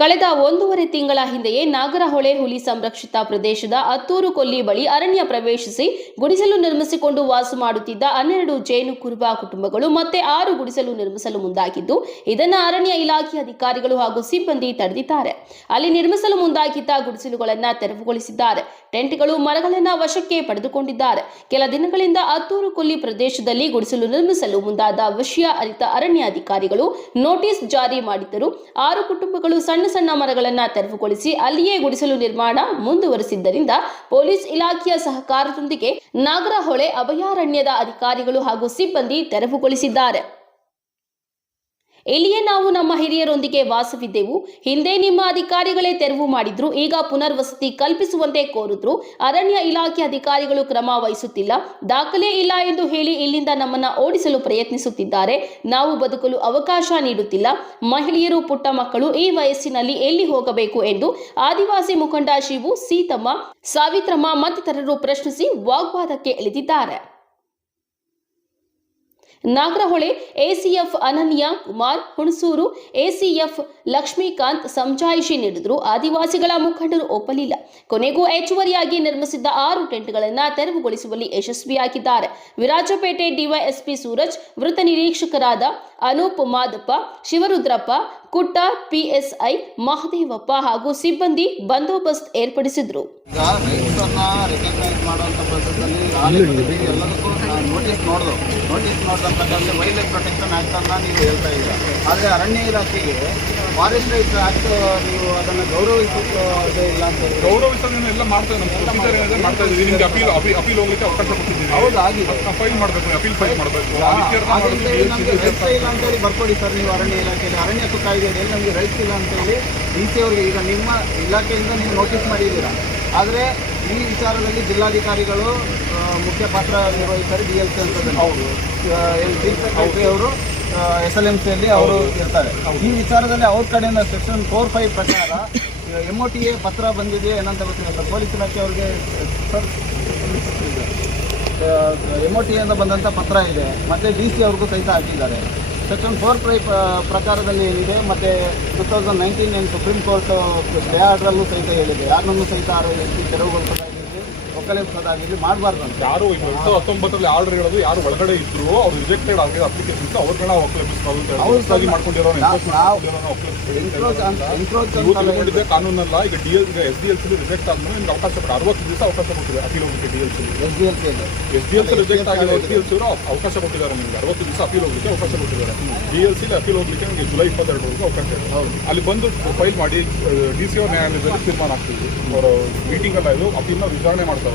ಕಳೆದ 1.5 ತಿಂಗಳ ಹಿಂದೆಯೇ ನಾಗರಹೊಳೆ ಹುಲಿ ಸಂರಕ್ಷಿತ ಪ್ರದೇಶದ ಅತ್ತೂರು ಕೊಲ್ಲಿ ಬಳಿ ಅರಣ್ಯ ಪ್ರವೇಶಿಸಿ ಗುಡಿಸಲು ನಿರ್ಮಿಸಿಕೊಂಡು ವಾಸ ಮಾಡುತ್ತಿದ್ದ 12 ಜೇನು ಕುರುಬ ಕುಟುಂಬಗಳು ಮತ್ತೆ 6 ಗುಡಿಸಲು ನಿರ್ಮಿಸಲು ಮುಂದಾಗಿದ್ದು, ಇದನ್ನು ಅರಣ್ಯ ಇಲಾಖೆ ಅಧಿಕಾರಿಗಳು ಹಾಗೂ ಸಿಬ್ಬಂದಿ ತಡೆದಿದ್ದಾರೆ. ಅಲ್ಲಿ ನಿರ್ಮಿಸಲು ಮುಂದಾಗಿದ್ದ ಗುಡಿಸಲುಗಳನ್ನು ತೆರವುಗೊಳಿಸಿದ್ದಾರೆ. ಟೆಂಟ್ಗಳು, ಮರಗಳನ್ನು ವಶಕ್ಕೆ ಪಡೆದುಕೊಂಡಿದ್ದಾರೆ. ಕೆಲ ದಿನಗಳಿಂದ ಅತ್ತೂರು ಕೊಲ್ಲಿ ಪ್ರದೇಶದಲ್ಲಿ ಗುಡಿಸಲು ನಿರ್ಮಿಸಲು ಮುಂದಾದ ವಿಷಯ ಅರಿತ ಅರಣ್ಯ ಅಧಿಕಾರಿಗಳು ನೋಟಿಸ್ ಜಾರಿ ಮಾಡಿದ್ದರು. 6 ಕುಟುಂಬಗಳು ಸಣ್ಣ ಮರಗಳನ್ನು ತೆರವುಗೊಳಿಸಿ ಅಲ್ಲಿಯೇ ಗುಡಿಸಲು ನಿರ್ಮಾಣ ಮುಂದುವರೆಸಿದ್ದರಿಂದ ಪೊಲೀಸ್ ಇಲಾಖೆಯ ಸಹಕಾರದೊಂದಿಗೆ ನಾಗರಹೊಳೆ ಅಭಯಾರಣ್ಯದ ಅಧಿಕಾರಿಗಳು ಹಾಗೂ ಸಿಬ್ಬಂದಿ ತೆರವುಗೊಳಿಸಿದ್ದಾರೆ. ಇಲ್ಲಿಯೇ ನಾವು ನಮ್ಮ ಹಿರಿಯರೊಂದಿಗೆ ವಾಸವಿದ್ದೆವು. ಹಿಂದೆ ನಿಮ್ಮ ಅಧಿಕಾರಿಗಳೇ ತೆರವು ಮಾಡಿದ್ರು. ಈಗ ಪುನರ್ವಸತಿ ಕಲ್ಪಿಸುವಂತೆ ಕೋರಿದ್ರು. ಅರಣ್ಯ ಇಲಾಖೆ ಅಧಿಕಾರಿಗಳು ಕ್ರಮ ವಹಿಸುತ್ತಿಲ್ಲ. ದಾಖಲೆ ಇಲ್ಲ ಎಂದು ಹೇಳಿ ಇಲ್ಲಿಂದ ನಮ್ಮನ್ನ ಓಡಿಸಲು ಪ್ರಯತ್ನಿಸುತ್ತಿದ್ದಾರೆ. ನಾವು ಬದುಕಲು ಅವಕಾಶ ನೀಡುತ್ತಿಲ್ಲ. ಮಹಿಳೆಯರು, ಪುಟ್ಟ ಮಕ್ಕಳು ಈ ವಯಸ್ಸಿನಲ್ಲಿ ಎಲ್ಲಿ ಹೋಗಬೇಕು ಎಂದು ಆದಿವಾಸಿ ಮುಖಂಡ ಶಿವು, ಸೀತಮ್ಮ, ಸಾವಿತ್ರಮ್ಮ ಮತ್ತಿತರರು ಪ್ರಶ್ನಿಸಿ ವಾಗ್ವಾದಕ್ಕೆ ಇಳಿದಿದ್ದಾರೆ. ನಾಗರಹೊಳೆ ಎಸಿಎಫ್ ಅನನ್ಯ ಕುಮಾರ್, ಹುಣಸೂರು ಎಸಿಎಫ್ ಲಕ್ಷ್ಮೀಕಾಂತ್ ಸಮಜಾಯಿಷಿ ನೀಡಿದ್ರು. ಆದಿವಾಸಿಗಳ ಮುಖಂಡರು ಒಪ್ಪಲಿಲ್ಲ. ಕೊನೆಗೂ ಹೆಚ್ಚುವರಿಯಾಗಿ ನಿರ್ಮಿಸಿದ್ದ 6 ಟೆಂಟ್ಗಳನ್ನು ತೆರವುಗೊಳಿಸುವಲ್ಲಿ ಯಶಸ್ವಿಯಾಗಿದ್ದಾರೆ. ವಿರಾಜಪೇಟೆ ಡಿವೈಎಸ್ಪಿ ಸೂರಜ್, ವೃತ್ತ ನಿರೀಕ್ಷಕರಾದ ಅನೂಪ್ ಮಾದಪ್ಪ, ಶಿವರುದ್ರಪ್ಪ, ಕುಟ್ಟ, ಪಿಎಸ್ಐ ಮಹದೇವಪ್ಪ ಹಾಗೂ ಸಿಬ್ಬಂದಿ ಬಂದೋಬಸ್ತ್ ಏರ್ಪಡಿಸಿದ್ರು. ನೋಟಿಸ್ ನೋಡಿದ ವೈಲ್ಡ್ ಲೈಫ್ ಪ್ರೊಟೆಕ್ಷನ್ ಆ್ಯಕ್ಟ್ ಅನ್ನು ನೀವು ಹೇಳ್ತಾ ಇದ್ದೀರಾ. ಆದರೆ ಅರಣ್ಯ ಇಲಾಖೆಗೆ ಫಾರೆಸ್ಟ್ ರೈಟ್ಸ್ ಆ್ಯಕ್ಟ್ ನೀವು ಅದನ್ನು ಗೌರವಿಸೋದೇ ಇಲ್ಲ ಅಂತ ಗೌರವಿಸೋದನ್ನ ಎಲ್ಲ ಮಾಡ್ತಾ ಇದ್ದೀವಿ. ನಿಮಗೆ ಅಪೀಲ್ ಹೋಗ್ಲಿಕ್ಕೆ ಅವಕಾಶ ಕೊಟ್ಟಿದ್ದೀವಿ. ಹೌದು, ಆಗಿದೆ. ಫೈಲ್ ಮಾಡಬೇಕು, ಅಪೀಲ್ ಫೈಲ್ ಮಾಡಬೇಕು. ನಮಗೆ ರೈಟ್ಸ್ ಇಲ್ಲ ಅಂತೇಳಿ ಬರ್ಕೊಡಿ ಸರ್. ನೀವು ಅರಣ್ಯ ಇಲಾಖೆಯಲ್ಲಿ ಅರಣ್ಯಕ್ಕೂ ಕಾಯ್ದೆಯಲ್ಲಿ ನಮಗೆ ರೈಟ್ಸ್ ಇಲ್ಲ ಅಂತೇಳಿ DC ಅವರಿಗೆ ಈಗ ನಿಮ್ಮ ಇಲಾಖೆಯಿಂದ ನೀವು ನೋಟಿಸ್ ಮಾಡಿದ್ದೀರಾ. ಆದರೆ ಈ ವಿಚಾರದಲ್ಲಿ ಜಿಲ್ಲಾಧಿಕಾರಿಗಳು ಮುಖ್ಯ ಪಾತ್ರ ನಿರ್ವಹಿಸ್ತಾರೆ. DLC ಅಂತದ್ದು ಅವರು ಚೀಫ್ ಸೆಕ್ರೆಟರಿ ಅವರು SLMCಯಲ್ಲಿ ಅವರು ಇರ್ತಾರೆ. ಈ ವಿಚಾರದಲ್ಲಿ ಅವ್ರ ಕಡೆಯಿಂದ ಸೆಕ್ಷನ್ 4(5) ಪ್ರಕಾರ MOTA ಪತ್ರ ಬಂದಿದೆ ಏನಂತ ಗೊತ್ತಿಲ್ಲ ಸರ್. ಪೊಲೀಸ್ ಇಲಾಖೆ ಅವ್ರಿಗೆ ಸರ್ MOTA ಬಂದಂಥ ಪತ್ರ ಇದೆ, ಮತ್ತು DC ಅವ್ರಿಗೂ ಸಹಿತ ಹಾಕಿದ್ದಾರೆ. ಸೆಕ್ಷನ್ 4(5) ಪ್ರಕಾರದಲ್ಲಿ ಏನಿದೆ, ಮತ್ತು 2019 ಏನು ಸುಪ್ರೀಂ ಕೋರ್ಟ್ ಸ್ಟೇ ಆರ್ಡ್ರಲ್ಲೂ ಸಹಿತ ಹೇಳಿದೆ, ಯಾರನ್ನೂ ಸಹಿತ ತೆರವುಗೊಳಿಸೋದಾಗಿರಲಿ, ಒಕ್ಕಲಿಸೋದಾಗಿರಲಿ ಮಾಡಬಾರ್ದು ಅಂತ. ಯಾರು 2019 ಆರ್ಡರ್ ಹೇಳೋದು, ಯಾರು ಒಳಗಡೆ ಇದ್ರು ಅವ್ರು ರಿಜೆಕ್ಟೆಡ್ ಆಗಿರೋ ಅಪ್ಲಿಕೇಶನ್ಸ್ ಅವ್ರನ್ನ ಮಾಡ್ಕೊಂಡಿರೋ ಕಾನೂನಲ್ಲ. ಈಗ SDLC ರಿಜೆಕ್ಟ್ ಆದ್ಮೇಲೆ ನಿಮ್ಗೆ ಅವಕಾಶ ಕೊಟ್ಟು 60 ದಿವಸ ಅವಕಾಶ ಕೊಟ್ಟಿದ್ದಾರೆ ಅಪೀಲ್ ಹೋಗ್ಲಿಕ್ಕೆ. SDLC ರಿಜೆಕ್ಟ್ ಆಗಿರೋ SDLC ಅವರು ಅವಕಾಶ ಕೊಟ್ಟಿದ್ದಾರೆ. ನಿಮಗೆ 60 ದಿವಸ ಅಪೀಲ್ ಹೋಗ್ಲಿಕ್ಕೆ ಅವಕಾಶ ಕೊಟ್ಟಿದ್ದಾರೆ. DLC ಅಪೀಲ್ ಹೋಗ್ಲಿಕ್ಕೆ ನಿಮಗೆ ಜುಲೈ 22 ಅವಕಾಶ ಇದೆ. ಅಲ್ಲಿ ಬಂದು ಫೈಲ್ ಮಾಡಿ DC ಅವ್ರ ನ್ಯಾಯಾಲಯದಲ್ಲಿ ತೀರ್ಮಾನ ಆಗ್ತಿದ್ವಿ. ಅವರು ಮೀಟಿಂಗ್ ಎಲ್ಲ ಇದು ಅಪೀಲ್ನ ವಿಚಾರಣೆ ಮಾಡ್ತಾರೆ.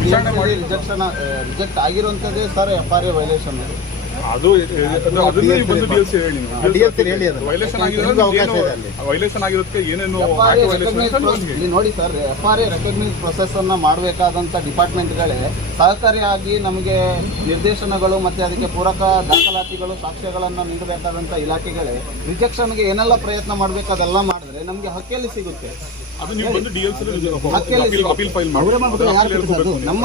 ವಿಚಾರಣೆ ಮಾಡಿ ರಿಜೆಕ್ಟ್ ಆಗಿರುವಂಥದ್ದೇ ಸರ್ FRA ವೈಲೇಷನ್. ಅದು ಅದನ್ನೇ ಬಂದು DLC ಹೇಳಿ ವೈಲೇಷನ್ ಆಗಿರೋದಕ್ಕೆ ಏನೇನು ನೋಡಿ ಸರ್. FRA ರೆಕಗ್ನೈಸ್ ಪ್ರೊಸೆಸ್ ಅನ್ನ ಮಾಡಬೇಕಾದಂಥ ಡಿಪಾರ್ಟ್ಮೆಂಟ್ಗಳೇ ಸಹಕಾರಿಯಾಗಿ ನಮಗೆ ನಿರ್ದೇಶನಗಳು ಮತ್ತು ಅದಕ್ಕೆ ಪೂರಕ ದಾಖಲಾತಿಗಳು, ಸಾಕ್ಷ್ಯಗಳನ್ನು ನೀಡಬೇಕಾದಂಥ ಇಲಾಖೆಗಳೇ ರಿಜೆಕ್ಷನ್ಗೆ ಏನೆಲ್ಲ ಪ್ರಯತ್ನ ಮಾಡಬೇಕು ಅದೆಲ್ಲ ಮಾಡಿದ್ರೆ ನಮಗೆ ಹಕ್ಕೆಲ್ಲಿ ಸಿಗುತ್ತೆ. ಅದು ನೀವು ಬಂದು DLC ಅಪೀಲ್ ಫೈಲ್ ನಮ್ಮ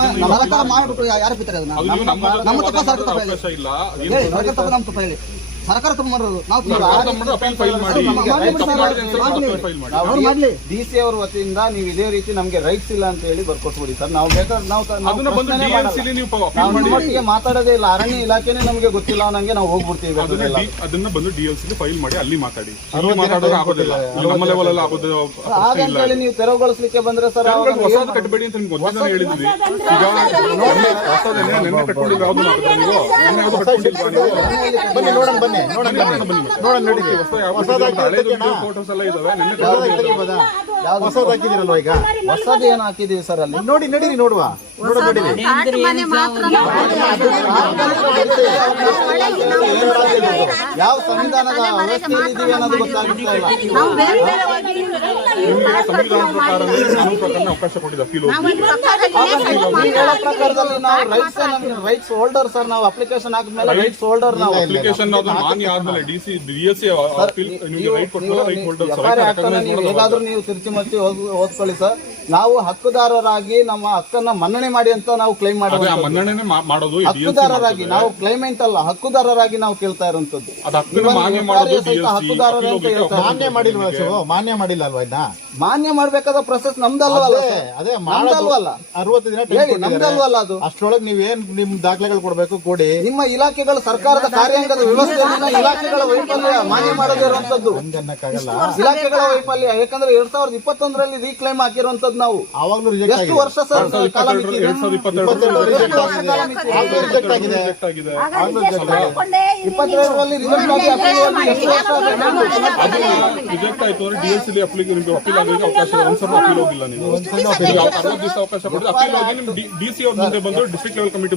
ಅವಕಾಶ ಇಲ್ಲ. ಸರ್ಕಾರ ತಪ್ಪು ಮಾಡೋದು DC ಅವ್ರ ವತಿಯಿಂದ ನೀವು ಇದೇ ರೀತಿ ನಮಗೆ ರೈಟ್ಸ್ ಇಲ್ಲ ಅಂತ ಹೇಳಿ ಬರ್ಕೊಟ್ಬಿಡಿ ಸರ್. ನಾವು ಬೇಕಾದ್ರೆ ನಾವು ಮಾತಾಡೋದೇ ಇಲ್ಲ. ಅರಣ್ಯ ಇಲಾಖೆನೇ ನಮಗೆ ಗೊತ್ತಿಲ್ಲ ನಂಗೆ ನಾವು ಹೋಗ್ಬಿಡ್ತೀವಿ. ಅದನ್ನ ಬಂದು DLC ಫೈಲ್ ಮಾಡಿ ಅಲ್ಲಿ ಮಾತಾಡಿ. ಹಾಗಂತೇಳಿ ನೀವು ತೆರವುಗೊಳಿಸ್ಲಿಕ್ಕೆ ಬಂದ್ರೆ ಸರ್ ಹೊಸದು ಕಟ್ಟಬೇಡಿ ಅಂತ ನಿಮ್ಗೆ ಗೊತ್ತಿಲ್ಲ ಹೇಳಿದ್ವಿ. ಈಗ ನೆನ್ನೆ ಕಟ್ಕೊಂಡಿಲ್ಲ, ಬನ್ನಿ ನೋಡೋಣ, ಬನ್ನಿ ಹೊಸದು ಹಾಕಿದಿರಲ್ವ? ಈಗ ಹೊಸದು ಏನು ಹಾಕಿದೀವಿ ಸರ್ ಅಲ್ಲಿ ನೋಡಿ, ನಡೀರಿ ನೋಡುವ. ಯಾವ ಸಂವಿಧಾನದ ವ್ಯವಸ್ಥೆಯಲ್ಲಿ ಇದೀವಿ ಅನ್ನೋದು ಗೊತ್ತಾಗ್ತಾ ಇಲ್ಲ. ಅವಕಾಶ ಕೊಟ್ಟಿದ್ದ ಪ್ರಕಾರದಲ್ಲಿ ನಾವು ರೈಟ್ಸ್ ಹೋಲ್ಡರ್ ಸರ್. ನಾವು ಅಪ್ಲಿಕೇಶನ್ ಹಾಕಿದ್ಮೇಲೆ ರೈಟ್ಸ್ ಹೋಲ್ಡರ್ ನಾವು ಹೇಗಾದ್ರೂ ನೀವು ತಿರುಚಿ ಮರ್ಚಿ ಓದ್ಕೊಳ್ಳಿ ಸರ್. ನಾವು ಹಕ್ಕುದಾರರಾಗಿ ನಮ್ಮ ಹಕ್ಕನ್ನ ಮನ್ನಣೆ ಮಾಡಿ ಅಂತ ನಾವು ಕ್ಲೈಮ್ ಅದೇ ಆ ಮಾಡುವಂತದ್ದು. ಮನ್ನಣೆನೇ ಮಾಡೋದು ಈ DLC ಹಕ್ಕುದಾರರಾಗಿ ಮಾಡ್ತದೆ. ನಾವು ಕ್ಲೈಮೆಂಟ್ ಅಲ್ಲ, ಹಕ್ಕುದಾರರಾಗಿ ನಾವು ಕೇಳ್ತಾ ಇರುವಂತದ್ದು. ಅದು ಹಕ್ಕನ್ನು ಮಾನ್ಯ ಮಾಡೋದು DLC, ಹಕ್ಕುದಾರರೇ ಅಂತ ಅಪೀಲ್ ಹೇಳ್ತಾರೆ. ಮಾನ್ಯ ಮಾಡಿಲ್ವಲ್ಲ ಶಿವು? ಮಾನ್ಯ ಮಾಡಿಲ್ಲ ಅಲ್ವಾ ಇದನ್ನ? ಮಾನ್ಯ ಮಾಡ್ಬೇಕಾದ ಪ್ರೊಸೆಸ್ ನಮ್ದಲ್ವಲ್ಲ ಸರ್? ಅದೇ ನಮ್ದಲ್ವಲ್ಲ 60 ದಿನ time ಹೇಳಿ, ಕೊಟ್ಟಿದ್ದಾರೆ. ನಮ್ದಲ್ವಲ್ಲ ಅದು. ಅಷ್ಟ್ರೊಳಗೆ ನೀವೇನ್ ನಿಮ್ ದಾಖಲೆಗಳು ಕೊಡ್ಬೇಕು ಕೊಡಿ. ನಿಮ್ಮ ಇಲಾಖೆಗಳು ಸರ್ಕಾರದ ಕಾರ್ಯಾಂಗದ ವ್ಯವಸ್ಥೆಯನ್ನ ಇಲಾಖೆಗಳ ವೈಫಲ್ಯ ಮಾನ್ಯ ಮಾಡದೇ ಇರುವಂತದ್ದು. ಹಂಗನ್ನಕ್ಕಾಗಲ್ಲ. ಇಲಾಖೆಗಳ ವೈಫಲ್ಯ ಯಾಕಂದ್ರೆ 2021ರಲ್ಲಿ ರೀಕ್ಲೈಮ್ ಹಾಕಿರುವಂತದ್ದು ನಾವು. ಅವಾಗ್ಲೂ ರಿಜೆಕ್ಟ್ ಎಷ್ಟು ಆಗಿದೆ. ವರ್ಷ ಸರ್ ಕಾಲ ಮಿತಿ ಇದೆ? 2022 ರಿಜೆಕ್ಟ್ ಆಗಿದೆ. ರಿಜೆಕ್ಟ್ ಆಗಿದೆ. 22ರಲ್ಲಿ ರಿಜೆಕ್ಟ್ ಆಗಿ appeal ಹೋಗಿ ಎಷ್ಟು ವರ್ಷ ಆಗಿದೆ? ರಿಜೆಕ್ಟ್ ಆಯ್ತು ಅಂದ್ರೆ DLC ನಿಮ್ಗೆ ಅಪೀಲ್ ಆಗೋಕೆ ಅವಕಾಶ ಇದೆ. ಒಂದ್ಸಲ ಅಪೀಲ್ ಹೋಗಿಲ್ಲ ನೀವು. ಒಂದ್ಸಲ ನೀವು 60 ದಿವಸ ಅವಕಾಶ ಕೊಡಿ. ಅಪೀಲ್ ಹೋಗಿ ನಿಮ್ DC ಅವ್ರ ಮುಂದೆ ಬಂದು ಡಿಸ್ಟ್ರಿಕ್ಟ್ ಲೆವೆಲ್ ಕಮಿಟಿ